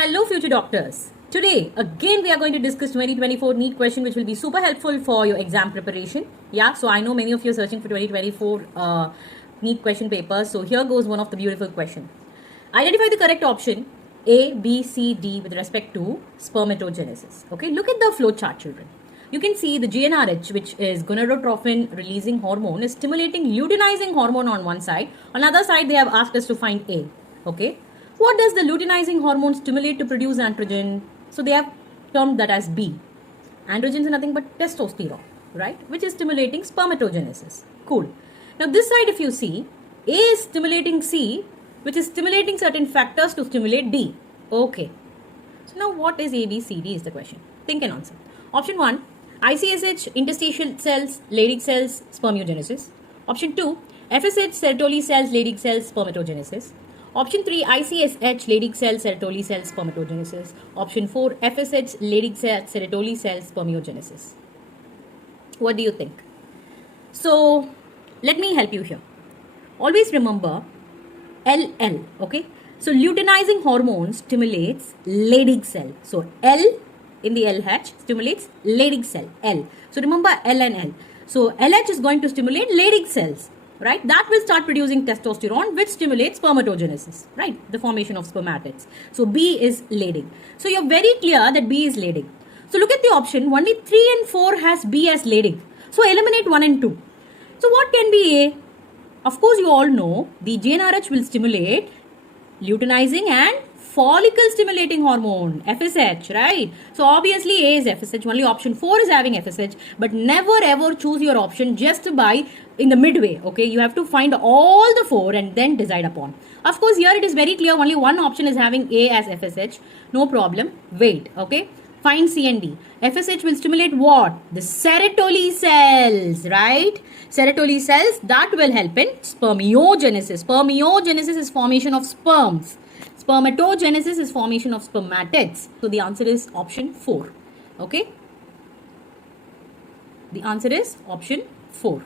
Hello future doctors. Today again we are going to discuss 2024 NEET question which will be super helpful for your exam preparation. Yeah, so I know many of you are searching for 2024 NEET question papers. So here goes one of the beautiful question. Identify the correct option A, B, C, D with respect to spermatogenesis. Okay, look at the flow chart, children. You can see the GnRH, which is gonadotropin releasing hormone, is stimulating luteinizing hormone on one side. On the other side, they have asked us to find A. Okay. What does the luteinizing hormone stimulate to produce androgen? So they have termed that as B. Androgen is nothing but testosterone, right? Which is stimulating spermatogenesis. Cool. Now this side, if you see, A is stimulating C, which is stimulating certain factors to stimulate D. Okay. So now what is A, B, C, D is the question. Think and answer. Option 1, ICSH, interstitial cells, Leydig cells, spermiogenesis. Option 2, FSH, Sertoli cells, Leydig cells, spermatogenesis. Option 3, ICSH, Leydig cells, Sertoli cells, spermatogenesis. Option 4, FSH, Leydig cells, Sertoli cells, spermiogenesis. What do you think? So, let me help you here. Always remember LL, okay? So, luteinizing hormone stimulates Leydig cell. So, L in the LH stimulates Leydig cell, L. So, remember L and L. So, LH is going to stimulate Leydig cells, right? That will start producing testosterone, which stimulates spermatogenesis, right? The formation of spermatids. So, B is Leydig. So, you're very clear that B is Leydig. So, look at the option. Only 3 and 4 has B as Leydig. So, eliminate 1 and 2. So, what can be A? Of course, you all know the GnRH will stimulate luteinizing and follicle stimulating hormone, FSH, right? So obviously A is FSH, only option 4 is having FSH, but never ever choose your option just by in the midway, okay? You have to find all the 4 and then decide upon. Of course, here it is very clear, only one option is having A as FSH, no problem, wait, okay? Find C and D. FSH will stimulate what? The Sertoli cells, right? Sertoli cells that will help in spermiogenesis. Spermiogenesis is formation of sperms. Spermatogenesis is formation of spermatids. So the answer is option 4. Okay? The answer is option 4.